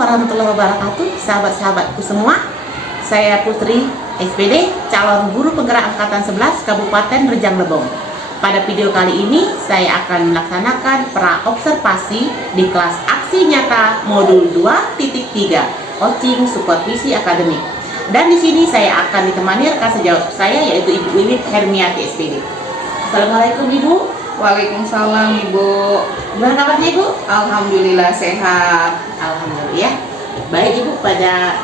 warahmatullahi wabarakatuh, sahabat-sahabatku semua. Saya Putri, SPD, calon guru penggerak angkatan 11 Kabupaten Rejang Lebong. Pada video kali ini, saya akan melaksanakan pra-observasi di kelas aksi nyata modul 2.3, coaching supervisi akademik. Dan di sini saya akan ditemani rekan sejawat saya, yaitu Ibu Wiwit Hermiati, SPD. Assalamualaikum Ibu. Waalaikumsalam Ibu. Gimana kabarnya Ibu? Alhamdulillah sehat. Alhamdulillah. Baik Ibu, pada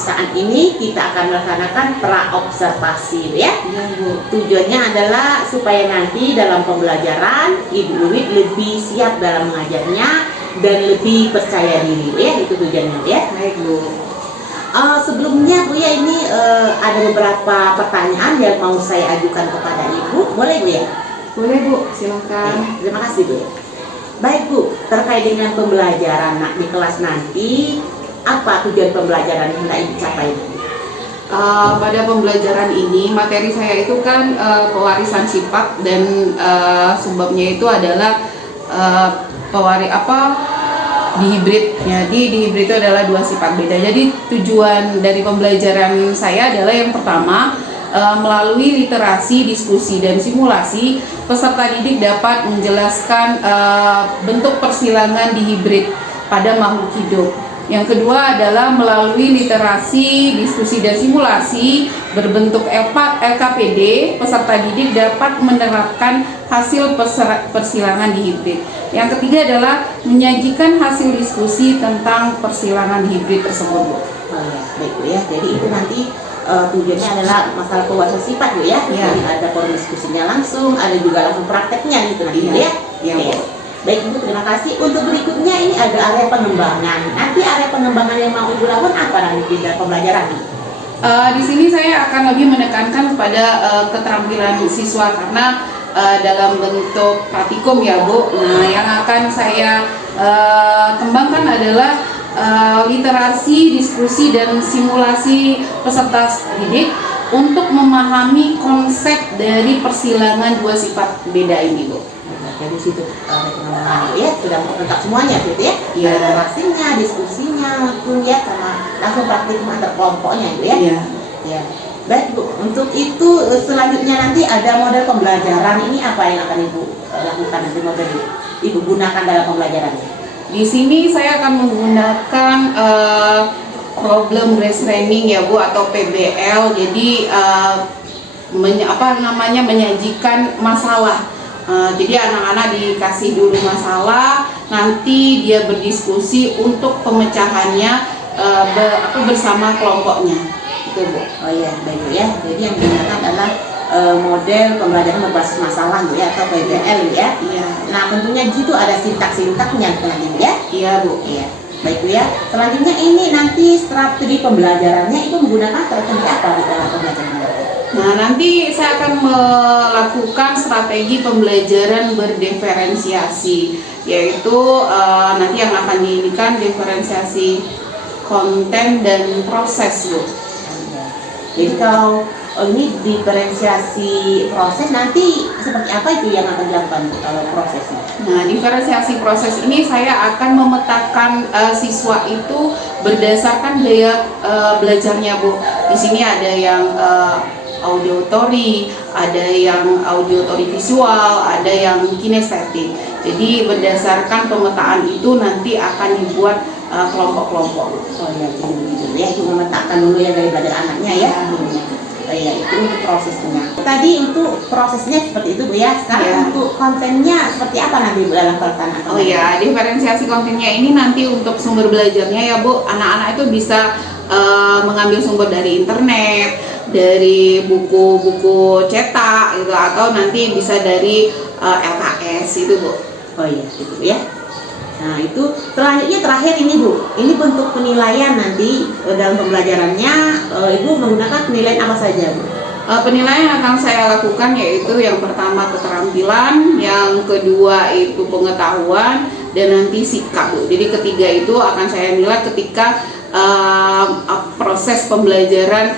saat ini kita akan melaksanakan pra-observasi ya. Iya Bu. Tujuannya adalah supaya nanti dalam pembelajaran Ibu Wiwit lebih siap dalam mengajarnya dan lebih percaya diri ya, itu tujuannya ya. Baik Bu. Sebelumnya Bu ya, ini ada beberapa pertanyaan yang mau saya ajukan kepada Ibu. Boleh Bu ya? Boleh Bu, silakan. Terima kasih Bu. Baik Bu, terkait dengan pembelajaran di kelas nanti, apa tujuan pembelajaran yang hendak Ibu capai? Pada pembelajaran ini, materi saya itu kan pewarisan sifat dan sebabnya itu adalah dihibrid. Jadi dihibrid itu adalah dua sifat beda. Jadi tujuan dari pembelajaran saya adalah yang pertama, melalui literasi, diskusi, dan simulasi, peserta didik dapat menjelaskan bentuk persilangan dihibrid pada makhluk hidup. Yang kedua adalah melalui literasi, diskusi, dan simulasi berbentuk LKPD, peserta didik dapat menerapkan hasil persilangan dihibrid. Yang ketiga adalah menyajikan hasil diskusi tentang persilangan dihibrid tersebut. Baik Bu ya, jadi itu nanti tujuannya adalah masalah pewarisan sifat Bu ya. Ya. Jadi ada forum diskusinya langsung, ada juga langsung prakteknya gitu nanti Bu ya. Ya. Oke. Baik Ibu, terima kasih. Untuk berikutnya ini ada area pengembangan. Nanti area pengembangan yang mau Ibu lakukan apa nanti di dalam pembelajaran ini? Di sini saya akan lebih menekankan pada keterampilan siswa karena dalam bentuk praktikum ya Bu. Nah, yang akan saya kembangkan adalah literasi, diskusi, dan simulasi peserta didik untuk memahami konsep dari persilangan dua sifat beda ini Bu. Jadi situ pengembangan ya sudah lengkap semuanya gitu ya. Iya. Literasinya, diskusinya, maupun ya sama langsung praktik antar kelompoknya gitu ya. Iya. Ya. Baik Bu, untuk itu selanjutnya nanti ada model pembelajaran. Ini apa yang akan Ibu lakukan nanti, model Ibu gunakan dalam pembelajarannya? Di sini saya akan menggunakan problem based learning ya Bu, atau PBL. Jadi menyajikan masalah. Jadi anak-anak dikasih dulu masalah, nanti dia berdiskusi untuk pemecahannya bersama kelompoknya. Itu Bu. Oh iya, baik Bu ya. Jadi yang digunakan adalah model pembelajaran berbasis masalah Bu ya, atau PBL ya. Iya. Nah tentunya di situ ada sintak-sintaknya nanti ya. Iya Bu. Iya. Baik Bu ya. Selanjutnya ini nanti strategi pembelajarannya itu menggunakan strategi apa di dalam pembelajaran? Nah, nanti saya akan melakukan strategi pembelajaran berdiferensiasi, yaitu nanti yang akan diinginkan diferensiasi konten dan proses Bu. Jadi kalau ini diferensiasi proses, nanti seperti apa itu yang akan dilakukan kalau prosesnya? Nah, diferensiasi proses ini saya akan memetakan siswa itu berdasarkan gaya belajarnya Bu. Di sini ada yang audiotori, ada yang audiotori visual, ada yang kinestetik. Jadi berdasarkan pemetaan itu nanti akan dibuat kelompok-kelompok. Oh ya, gitu ya, itu memetakan dulu ya dari belajar anaknya ya. Oh ya, itu untuk prosesnya. Tadi untuk prosesnya seperti itu Bu ya. Sekarang untuk kontennya seperti apa nanti Bu dalam pelaksanaan? Oh ya, diferensiasi kontennya ini nanti untuk sumber belajarnya ya Bu. Anak-anak itu bisa mengambil sumber dari internet, dari buku-buku cetak gitu, atau nanti bisa dari LKS itu Bu. Oh iya, gitu ya. Nah itu selanjutnya terakhir ini Bu, ini bentuk penilaian nanti dalam pembelajarannya Ibu menggunakan penilaian apa saja Bu? Penilaian yang akan saya lakukan yaitu yang pertama keterampilan, yang kedua itu pengetahuan, dan nanti sikap Bu. Jadi ketiga itu akan saya nilai ketika proses pembelajaran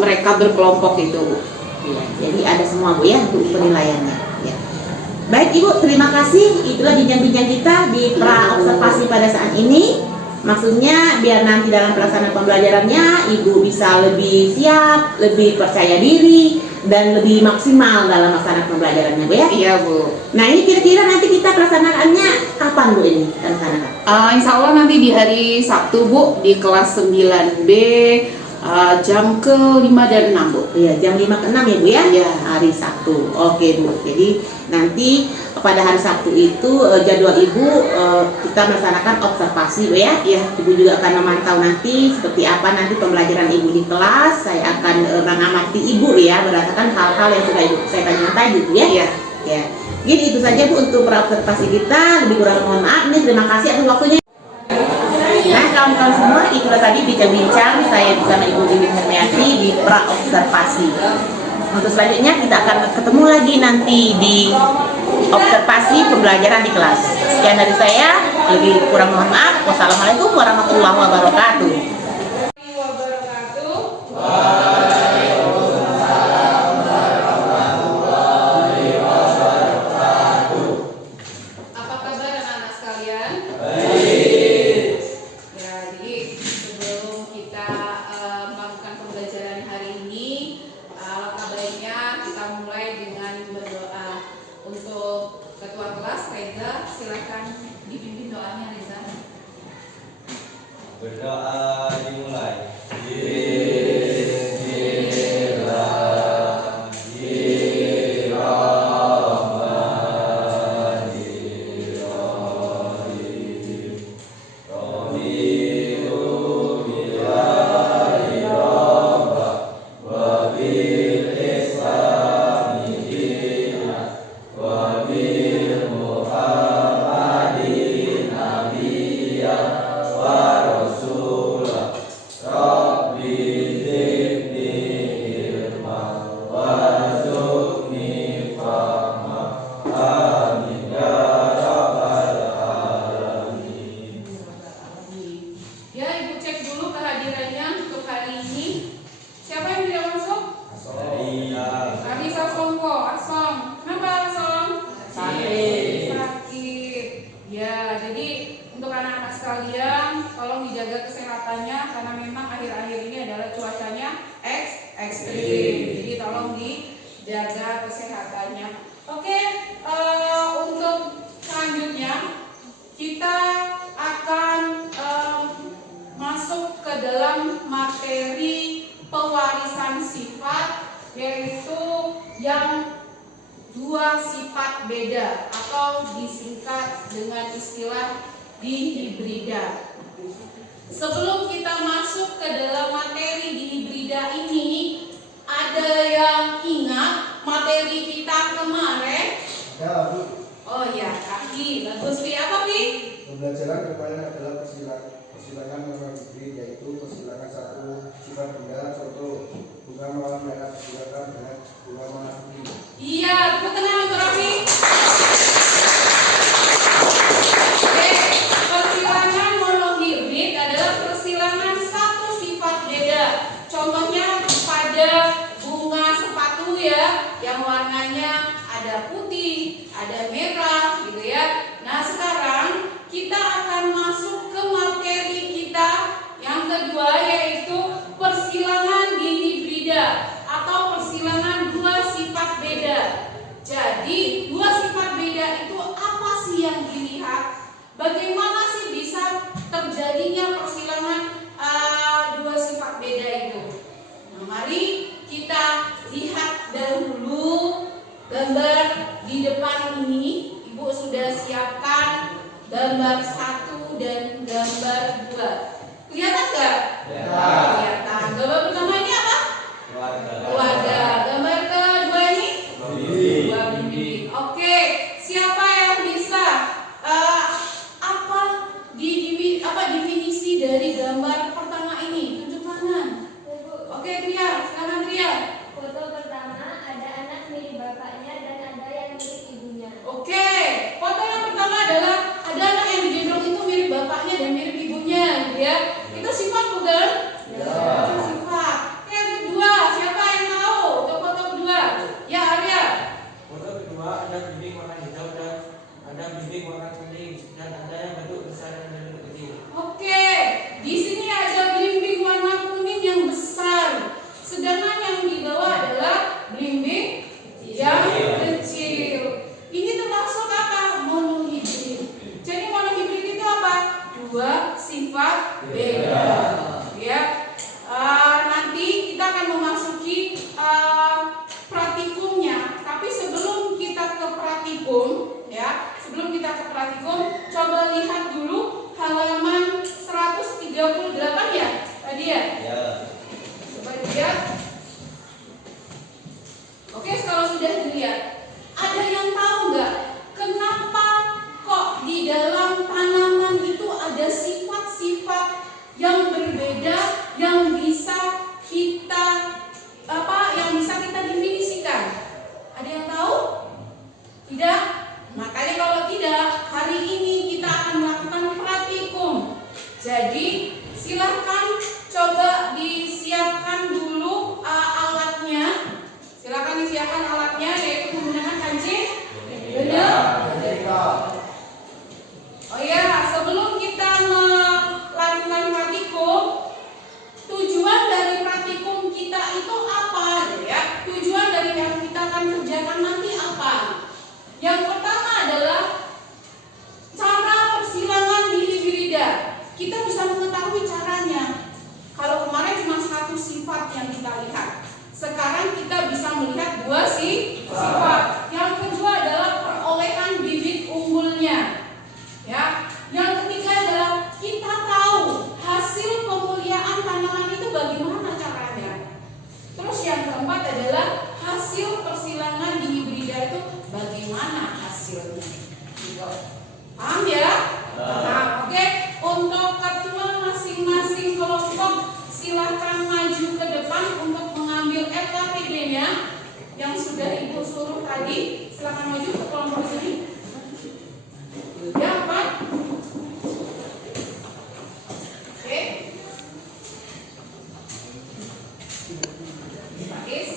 mereka berkelompok itu Bu. Ya, jadi ada semua Bu ya untuk penilaiannya ya. Baik Ibu, terima kasih. Itulah bincang-bincang kita di pra-observasi pada saat ini. Maksudnya biar nanti dalam pelaksanaan pembelajarannya Ibu bisa lebih siap, lebih percaya diri, dan lebih maksimal dalam melaksanakan pembelajarannya, Bu ya? Iya, Bu. Nah, ini kira-kira nanti kita pelaksanaannya kapan, Bu, ini rencanakan? Insya Allah nanti di hari Sabtu, Bu, di kelas 9B, jam ke-5 dan 6, Bu. Iya, jam 5 ke 6 ya, Bu ya? Iya. Hari Sabtu. Oke, Bu. Jadi nanti pada hari Sabtu itu jadwal Ibu kita melaksanakan observasi, Bu ya? Iya. Ibu juga akan memantau nanti seperti apa nanti pembelajaran Ibu di kelas. Saya akan mengamati Ibu ya, berdasarkan hal-hal yang sudah Ibu saya tanyakan tadi, Bu ya? Iya. Ya. Jadi itu saja, Bu, untuk observasi kita. Lebih kurang mohon maaf nih. Terima kasih atas waktunya. Nah, kawan-kawan semua, itulah tadi bincang-bincang saya bersama Ibu Wiwin Hermiati di pra-observasi. Untuk selanjutnya kita akan ketemu lagi nanti di observasi pembelajaran di kelas. Sekian dari saya, lebih kurang mohon maaf. Wassalamualaikum warahmatullahi wabarakatuh. Apa kabar anak-anak sekalian? Ya, jadi sebelum kita melakukan pembelajaran hari ini, alangkah baiknya kita mulai dengan berdoa. Untuk ketua kelas, Reza, silakan dipimpin doanya, Reza. Berdoa dimulai. Ya, Ibu cek dulu kehadirannya untuk hari ini. Siapa yang tidak masuk? Tadi Songko, Asom. Kenapa Asom? Sakit. Ya, jadi untuk anak-anak sekalian, tolong dijaga kesehatannya karena memang akhir-akhir ini adalah cuacanya ekstrim. Jadi tolong dijaga kesehatannya. Oke, untuk selanjutnya kita akan masuk ke dalam materi pewarisan sifat, yaitu yang dua sifat beda atau disingkat dengan istilah dihibrida. Sebelum kita masuk ke dalam materi dihibrida ini, ada yang ingat materi kita kemarin? Ya, Bu. Oh ya, Kaki. Bagus, Pi. Apa, Pi? Pembelajaran kemarin adalah persilangan nomor hibrid, yaitu persilangan satu sifat benda, contoh bunga mawar merah persilakan dengan bunga warna putih. Iya, tepuk tangan untuk Raffi. Oke, persilangan monohibrid adalah persilangan satu sifat beda. Contohnya pada bunga sepatu ya, yang warnanya ada putih, ada merah gitu ya. Nah, sekarang kita akan masuk ke materi kita yang kedua, yaitu persilangan dihibrida atau persilangan dua sifat beda. Jadi dua sifat beda itu apa sih yang dilihat? Bagaimana sih bisa terjadinya persilangan dua sifat beda itu? Nah, mari kita lihat dahulu gambar di depan ini. Ibu sudah siapkan gambar 1 dan gambar 2. Kelihatan nggak? Kelihatan. Gambar pertama ini apa? Keluarga. Gambar kedua ini? Dua bibi. Oke, siapa yang bisa apa definisi dari gambar pertama ini? Tunjuk tangan. Oke, Tria. Sekarang Tria. Foto pertama ada anak mirip bapaknya dan ada yang mirip ibunya. Oke, foto yang pertama adalah ada anak yang digendong itu mirip bapaknya dan mirip ibunya, gitu ya. Itu sifat bukan? Ya. Itu sifat. Oke, yang kedua, siapa yang tahu? Coba 38 ya tadi ya? Ya. Coba dilihat. Oke, kalau sudah dilihat, ada yang tahu nggak kenapa kok di dalam tanaman itu ada sifat-sifat yang berbeda yang bisa kita definisikan? Ada yang tahu? Tidak? Makanya kalau tidak, hari ini kita akan melakukan praktikum. Jadi silahkan coba disiapkan dulu alatnya. Silakan disiapkan alatnya, yaitu menggunakan kancing. Benar? Oh ya, sebelum kita melakukan praktikum, tujuan dari praktikum kita itu apa? Ya, tujuan dari yang kita akan kerjakan nanti apa? Yang pertama adalah cara persilangan di hibrida. Kita bisa mengetahui caranya. Kalau kemarin cuma satu sifat yang kita lihat, sekarang kita bisa melihat dua sifat. Yang kedua adalah perolehan bibit unggulnya. Ya. Yang ketiga adalah kita tahu hasil pemuliaan tanaman itu bagaimana caranya. Terus yang keempat adalah hasil persilangan di hibrida itu bagaimana hasilnya. Gitu. Paham ya? Nah, oke. Untuk ketua masing-masing kelompok silahkan maju ke depan untuk mengambil LKPD-nya yang sudah Ibu suruh tadi. Silahkan maju ke kelompok sini. Ya, Pak. Oke. Baik.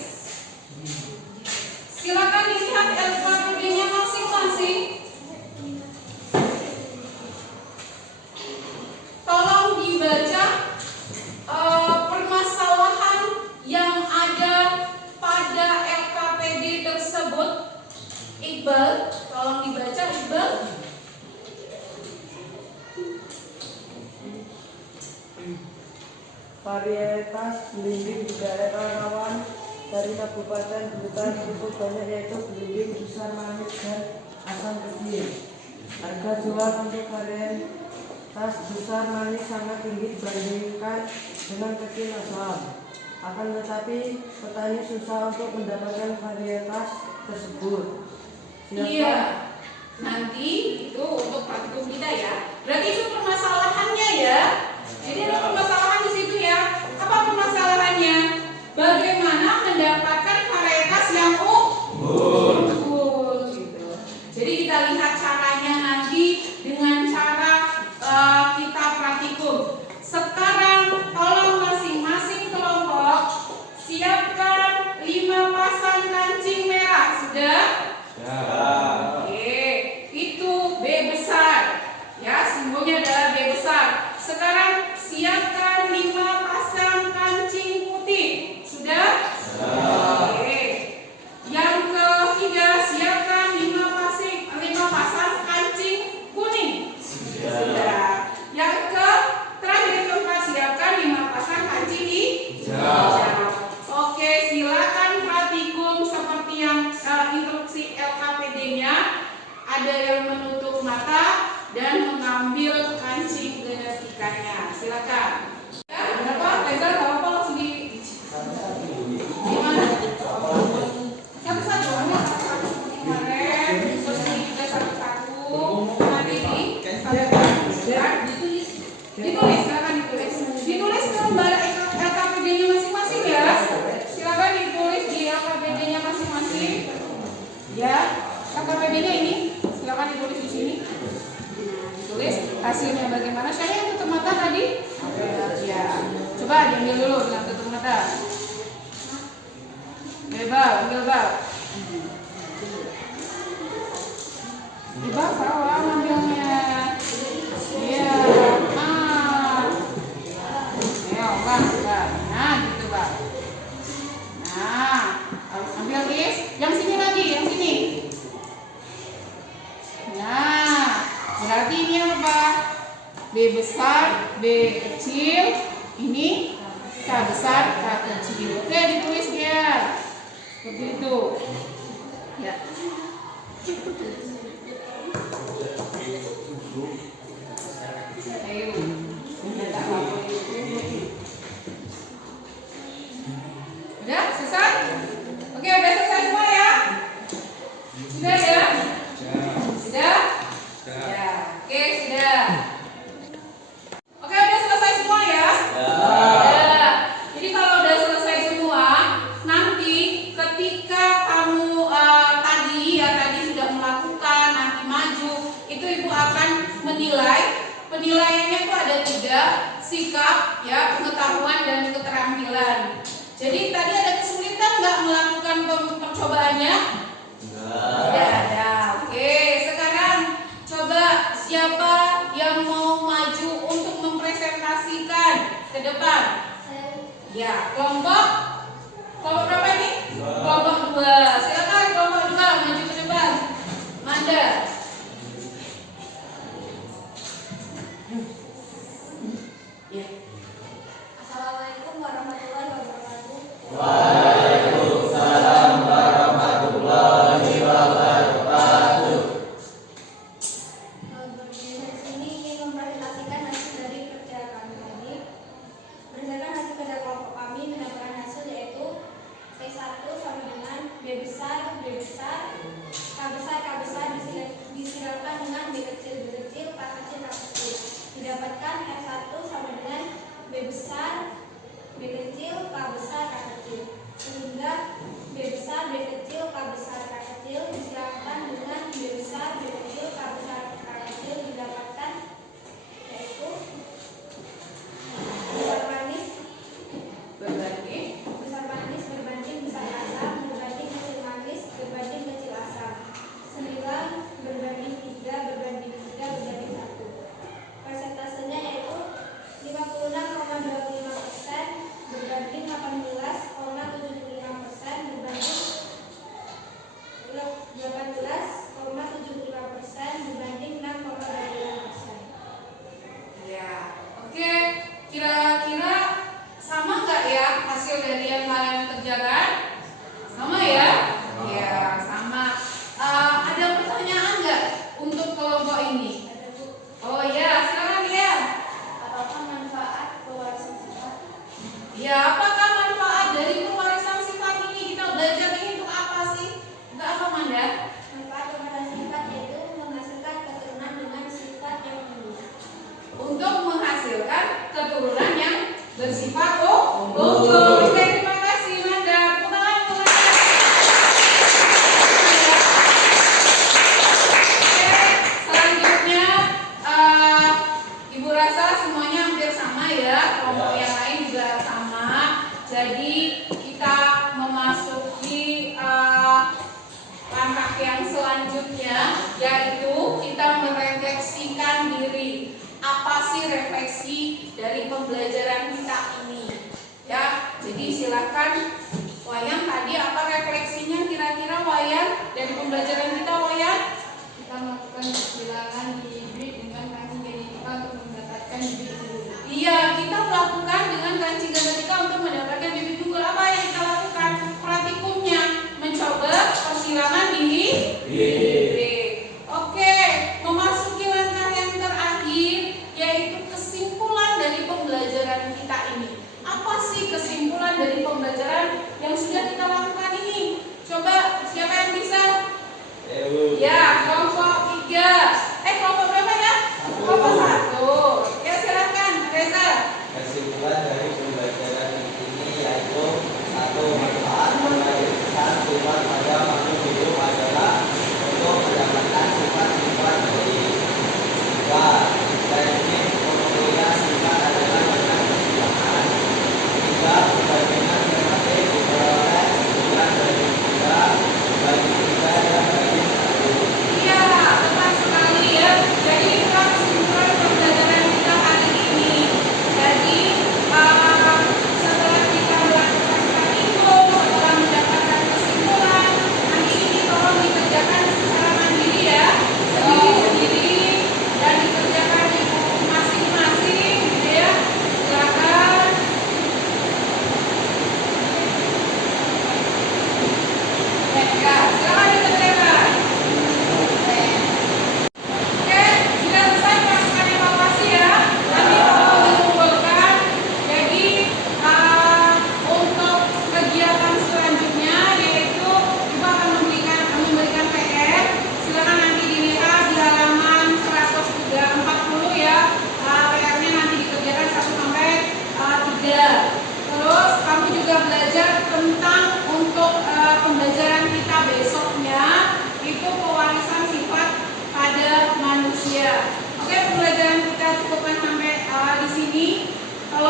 Silakan dilihat LKPD-nya masing-masing. Tolong dibaca permasalahan yang ada pada LKPD tersebut. Iqbal, tolong dibaca Iqbal. Varietas belimbing di daerah rawan dari Kabupaten Blitar cukup banyak, yaitu belimbing besar, manis, dan asam kecil. Harga jual untuk varietas besar manis sangat tinggi dibandingkan dengan kecil asam. Akan tetapi petani susah untuk mendapatkan varietas tersebut. Iya, nanti itu untuk praktikum kita ya. Berarti itu permasalahannya ya. Jadi ada permasalahan di situ ya. Apa permasalahannya? Bagaimana mendapatkan varietas yang unggul gitu. Jadi kita lihat caranya nanti dengan cara kita praktikum. Sekarang tolong masing-masing kelompok siapkan 5 pasang kancing merah. Sudah? Oke, itu B besar. Ya, simbolnya adalah B besar. Sekarang siapkan 5 pasang kancing putih. Sudah? Oke. Yang ketiga, siapkan 5 pasang kancing kuning. Sudah. Yang terakhir keempat, siapkan 5 pasang kancing hijau. Oke, silakan praktikum seperti yang instruksi LKPD-nya. Ada yang menutup mata dan mengambil kancing genetikanya. Silakan. Ya, berapa? Lebar nggak apa-apa, langsung di mana? Satu-satu. Satu-satu kemarin. Terus ini juga satu-satu. Nanti ditulis. Silakan ditulis. Ditulis ke lembar LKPD-nya masing-masing ya. Silakan ditulis di LKPD-nya masing-masing. Ya, LKPD-nya ini silakan ditulis di sini. Tulis hasilnya bagaimana. Saya yang tutup mata tadi. Ya, coba diambil dulu dengan tutup mata. Ambil bal. Iba salah ngambilnya. Iya. Ayo, Bang. Nah, gitu, Bang. Nah, ambil list. Yang sini lagi, yang sini. Nah, berarti ini apa? B besar, B kecil, ini K besar, K kecil. Oke, ditulis ya. Seperti itu. Ya. Ayo. ya pengetahuan dan keterampilan. Jadi tadi ada kesulitan nggak melakukan percobaannya? Tidak ada. Oke, sekarang coba siapa yang mau maju untuk mempresentasikan ke depan? Ya, kelompok berapa ini? Kelompok 2. Silakan kelompok 2 maju ke depan. Manda. Ya. Assalamualaikum warahmatullahi wabarakatuh. Waalaikumsalam warahmatullahi wabarakatuh. Di sini ingin mempresentasikan hasil dari kerja kami tadi. Berdasarkan hasil kerja kelompok kami mendapatkan hasil yaitu P1 sama dengan B besar, B besar, K besar, K besar disilakan dengan B kecil, B kecil, K kecil, K kecil. Didapatkan F1 sama dengan B besar, B kecil, K besar, K kecil. Sehingga B besar, B kecil, K besar, K kecil disilakan dengan B besar, B kecil, K besar, K kecil didapatkan yaitu besar manis Berbanding. besar manis berbanding besar asam berbanding kecil manis berbanding kecil asam. 9 berbanding 3 berbanding 3 berbanding 1. Persentasenya yaitu 56,25% berbanding 18,75% berbanding 18,75% berbanding 6,25%. Ya, oke. Kira-kira sama nggak ya hasil dari yang kalian kerjakan? Sama ya? Ya, sama. Ada pertanyaan nggak untuk kelompok ini? Ada Bu, Oh ya, silakan ya. apakah manfaat pewarisan sifat? Ya, apakah manfaat dari pewarisan sifat ini? Kita belajar ini untuk apa sih? Untuk apa, Manda? Manfaat pewarisan sifat yaitu menghasilkan keturunan dengan sifat yang unggul. Untuk menghasilkan keturunan yang bersifat unggul. Oke, terima kasih Manda. Tepuk tangan untuk Manda. Oke, selanjutnya Ibu rasa semuanya hampir sama ya. Kelompok yang lain juga sama. Jadi kita memasuki langkah yang selanjutnya, yaitu kita merefleksikan diri. Apa sih refleksi dari pembelajaran kita ini? Ya, jadi silakan Wayan, tadi apa refleksinya kira-kira Wayan dari pembelajaran kita, Wayan? Kita melakukan bilangan di hibrid dengan kancing genetika untuk mendapatkan bibit unggul. Iya, kita melakukan dengan kancing genetika untuk mendapatkan bibit unggul. Apa yang kita lakukan? Praktikumnya mencoba persilangan di hibrid. Oke, memasuki langkah yang terakhir, yaitu kesimpulan dari pembelajaran kita ini. Apa sih kesimpulan dari pembelajaran yang sudah kita lakukan ini? Coba siapa yang bisa? Ya, kelompok 3. Kelompok berapa ya? Kelompok 1. Ya, silakan, Reza. Kesimpulan dari pembelajaran ini yaitu satu, manfaat melahirkan sifat pada makhluk hidup adalah untuk mendapatkan sifat-sifat dari dua, teknik pemulihan sifat adalah dengan persilangan. Tiga, perbandingan tematik diperoleh bukan dari tiga bagi tiga dan bagi satu. Iya, tepat sekali ya. Jadi itulah kesimpulan pembelajaran kita hari ini. Jadi setelah kita melakukan praktikum, setelah mendapatkan kesimpulan,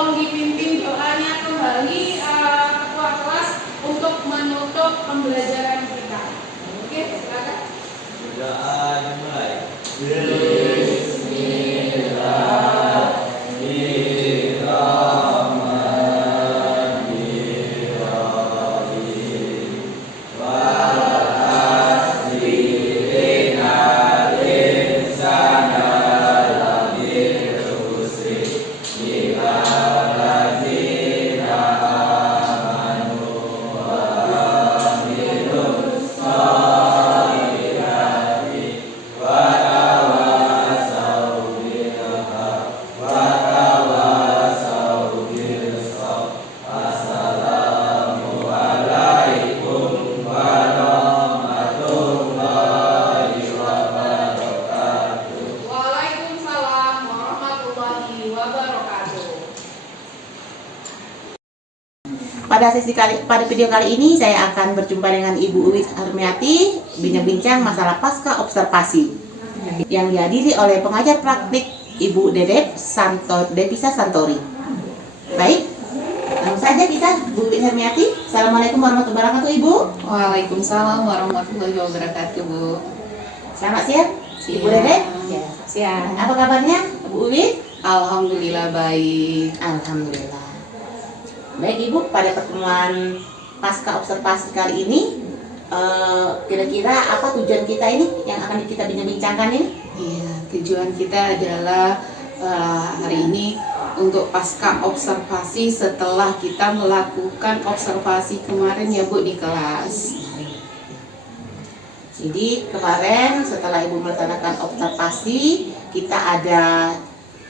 tolong dipimpin doanya kembali ketua kelas untuk menutup pembelajaran kita. Oke, silakan. Doa dimulai. Waalaikumsalam warahmatullahi wabarakatuh. Pada video kali ini saya akan berjumpa dengan Ibu Uwit Harmiati, bincang-bincang masalah pasca observasi yang dihadiri oleh pengajar praktik Ibu Devisa Santori. Baik, langsung saja kita Bu Uwit Harmiati. Assalamualaikum warahmatullahi wabarakatuh Ibu. Waalaikumsalam warahmatullahi wabarakatuh, Bu. Selamat siang Ibu Dedek. Ya. Siang. Apa kabarnya Bu Uwit? Alhamdulillah baik. Alhamdulillah. Baik Ibu, pada pertemuan pasca observasi kali ini kira-kira apa tujuan kita ini yang akan kita bincang-bincangkan ini? Iya, tujuan kita adalah hari ini untuk pasca observasi setelah kita melakukan observasi kemarin ya Bu di kelas. Jadi kemarin setelah Ibu melaksanakan observasi, kita ada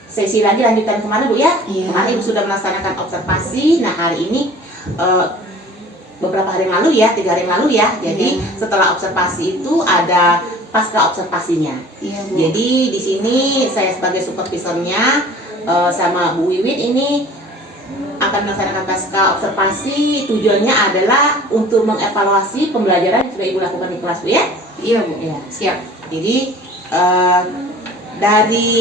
sesi lagi lanjutan kemarin Bu ya. Iya. Kemarin Ibu sudah melaksanakan observasi. Nah hari ini beberapa hari yang lalu ya, 3 hari yang lalu ya. Jadi setelah observasi itu ada pasca observasinya. Iya Bu. Jadi di sini saya sebagai supervisornya sama Bu Wiwit ini akan melaksanakan pasca observasi. Tujuannya adalah untuk mengevaluasi pembelajaran yang sudah Ibu lakukan di kelas Bu ya. Iya Bu. Iya. Siap. Jadi dari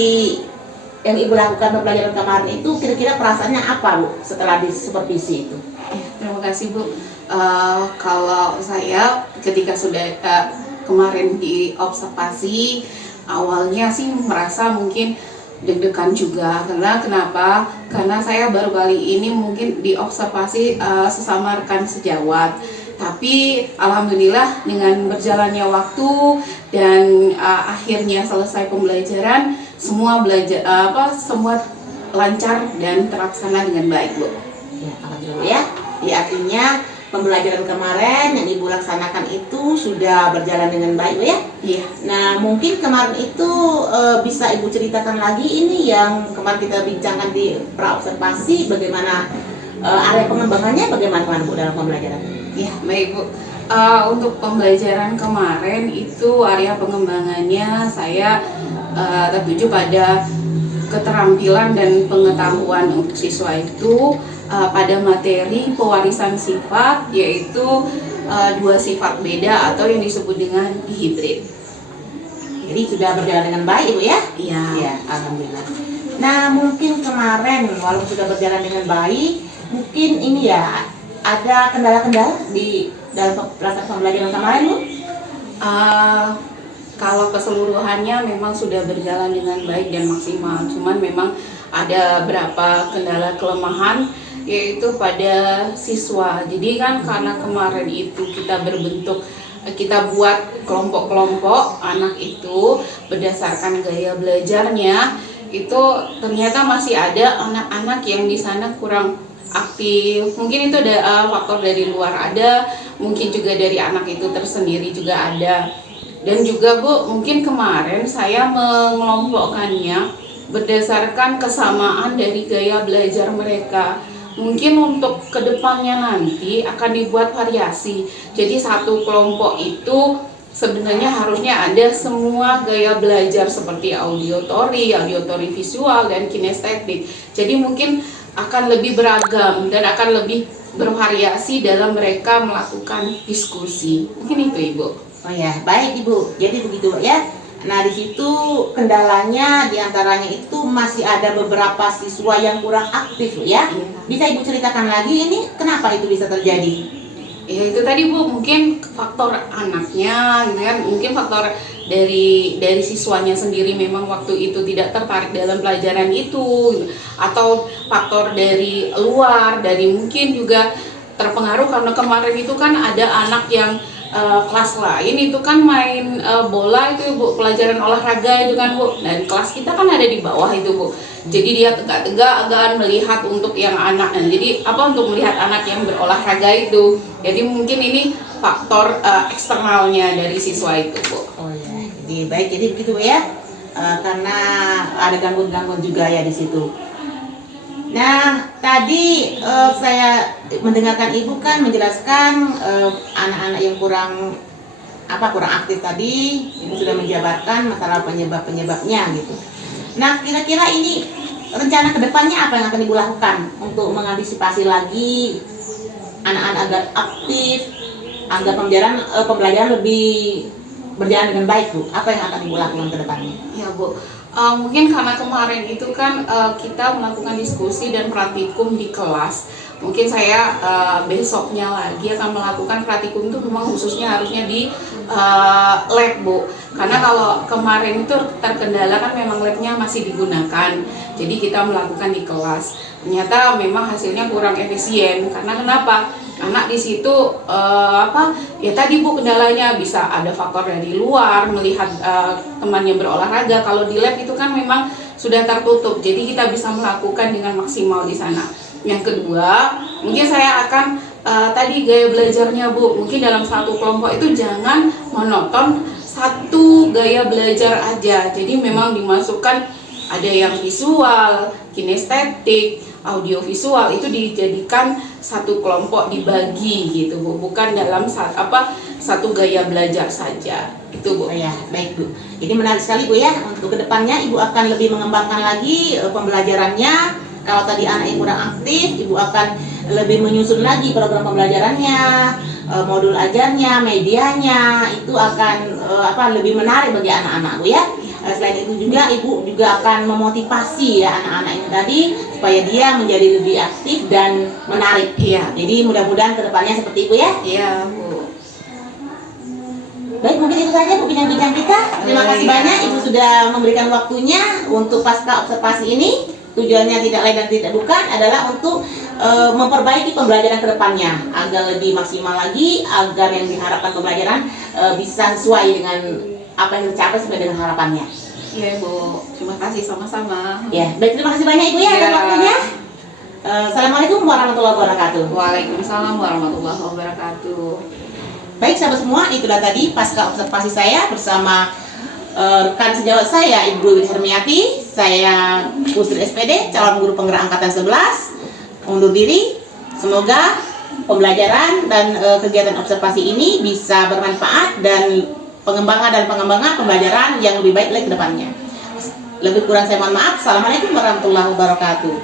yang Ibu lakukan pembelajaran kemarin itu kira-kira perasaannya apa Bu setelah di supervisi itu? Terima kasih Bu. Kalau saya ketika sudah kemarin di observasi, awalnya sih merasa mungkin deg-degan juga. Karena kenapa? Karena saya baru kali ini mungkin di observasi sesama rekan sejawat. Tapi alhamdulillah dengan berjalannya waktu dan akhirnya selesai pembelajaran, semua semua lancar dan terlaksana dengan baik Bu. Ya, alhamdulillah ya. Jadi artinya pembelajaran kemarin yang Ibu laksanakan itu sudah berjalan dengan baik Bu ya. Iya. Nah mungkin kemarin itu bisa Ibu ceritakan lagi ini yang kemarin kita bincangkan di praobservasi, bagaimana area pengembangannya, bagaimana kemarin Bu dalam pembelajaran? Ya, baik Bu. Untuk pembelajaran kemarin itu area pengembangannya saya tertuju pada keterampilan dan pengetahuan untuk siswa itu pada materi pewarisan sifat, yaitu 2 sifat beda atau yang disebut dengan hibrid. Jadi sudah berjalan dengan baik Ibu ya? Iya. Ya, alhamdulillah. Nah mungkin kemarin walaupun sudah berjalan dengan baik, mungkin ini ya ada kendala-kendala di dalam pelaksanaan pembelajaran kemarin Bu? Kalau keseluruhannya memang sudah berjalan dengan baik dan maksimal, cuman memang ada beberapa kendala kelemahan, yaitu pada siswa. Jadi kan karena kemarin itu kita buat kelompok-kelompok anak itu berdasarkan gaya belajarnya, itu ternyata masih ada anak-anak yang di sana kurang aktif. Mungkin itu ada faktor dari luar ada, mungkin juga dari anak itu tersendiri juga ada. Dan juga Bu, mungkin kemarin saya mengelompokkannya berdasarkan kesamaan dari gaya belajar mereka. Mungkin untuk kedepannya nanti akan dibuat variasi. Jadi satu kelompok itu sebenarnya harusnya ada semua gaya belajar seperti audiotori visual, dan kinestetik. Jadi mungkin akan lebih beragam dan akan lebih bervariasi dalam mereka melakukan diskusi. Mungkin itu Ibu. Oh ya, baik Ibu. Jadi begitu ya. Nah, di situ kendalanya diantaranya itu masih ada beberapa siswa yang kurang aktif, Bu ya. Bisa Ibu ceritakan lagi ini kenapa itu bisa terjadi? Ya itu tadi Bu, mungkin faktor anaknya gitu kan, mungkin faktor dari siswanya sendiri memang waktu itu tidak tertarik dalam pelajaran itu gitu. Atau faktor dari luar, dari mungkin juga terpengaruh karena kemarin itu kan ada anak yang kelas lain itu kan main bola itu Bu, pelajaran olahraga itu kan Bu. Dan kelas kita kan ada di bawah itu Bu. Jadi dia tegak-tegak agan melihat untuk yang anak. Nah, jadi untuk melihat anak yang berolahraga itu. Jadi mungkin ini faktor eksternalnya dari siswa itu Bu. Oh ya, jadi baik, jadi begitu Bu ya. Karena ada gangguan-gangguan juga ya di situ. Nah, tadi saya mendengarkan Ibu kan menjelaskan anak-anak yang kurang aktif tadi. Ibu sudah menjabarkan masalah penyebabnya gitu. Nah, kira-kira ini rencana kedepannya apa yang akan Ibu lakukan untuk mengantisipasi lagi anak-anak agar aktif, agar pembelajaran lebih berjalan dengan baik Bu? Apa yang akan Ibu lakukan ke depannya? Ya Bu, mungkin karena kemarin itu kan kita melakukan diskusi dan praktikum di kelas. Mungkin saya besoknya lagi akan melakukan praktikum itu memang khususnya harusnya di lab Bu. Karena kalau kemarin itu terkendala kan memang labnya masih digunakan. Jadi kita melakukan di kelas. Ternyata memang hasilnya kurang efisien. Karena kenapa? Anak di situ ya tadi Bu, kendalanya bisa ada faktor dari luar melihat temannya berolahraga. Kalau di lab itu kan memang sudah tertutup, jadi kita bisa melakukan dengan maksimal di sana. Yang kedua, mungkin saya akan tadi gaya belajarnya Bu, mungkin dalam satu kelompok itu jangan monoton satu gaya belajar aja. Jadi memang dimasukkan ada yang visual, kinestetik, audiovisual, itu dijadikan satu kelompok, dibagi gitu Bu, bukan dalam satu gaya belajar saja itu Bu. Oh ya, baik Bu. Jadi menarik sekali Bu ya, untuk kedepannya Ibu akan lebih mengembangkan lagi pembelajarannya. Kalau tadi anak yang kurang aktif, Ibu akan lebih menyusun lagi program pembelajarannya, modul ajarnya, medianya, itu akan lebih menarik bagi anak-anak Bu ya. Selain itu juga Ibu juga akan memotivasi ya anak-anak ini tadi supaya dia menjadi lebih aktif dan menarik. Iya. Jadi mudah-mudahan kedepannya seperti itu ya. Iya Bu. Baik, mungkin itu saja Bu bincang-bincang kita. Terima kasih banyak Ibu sudah memberikan waktunya untuk pasca observasi ini. Tujuannya tidak lain dan tidak bukan adalah untuk memperbaiki pembelajaran kedepannya agar lebih maksimal lagi, agar yang diharapkan pembelajaran bisa sesuai dengan apa yang tercapai sesuai dengan harapannya. Iya Bu, terima kasih sama-sama. Ya, baik, terima kasih banyak Ibu ya atas waktunya. Assalamualaikum warahmatullahi wabarakatuh. Waalaikumsalam warahmatullahi wabarakatuh. Baik sahabat semua, itulah tadi pasca observasi saya bersama rekan sejawat saya Ibu Hermiati. Saya Putri SPD, calon guru penggerak angkatan 11, undur diri. Semoga pembelajaran dan kegiatan observasi ini bisa bermanfaat dan pengembangan pembelajaran yang lebih baik lagi ke depannya. Lebih kurang saya mohon maaf. Assalamualaikum warahmatullahi wabarakatuh.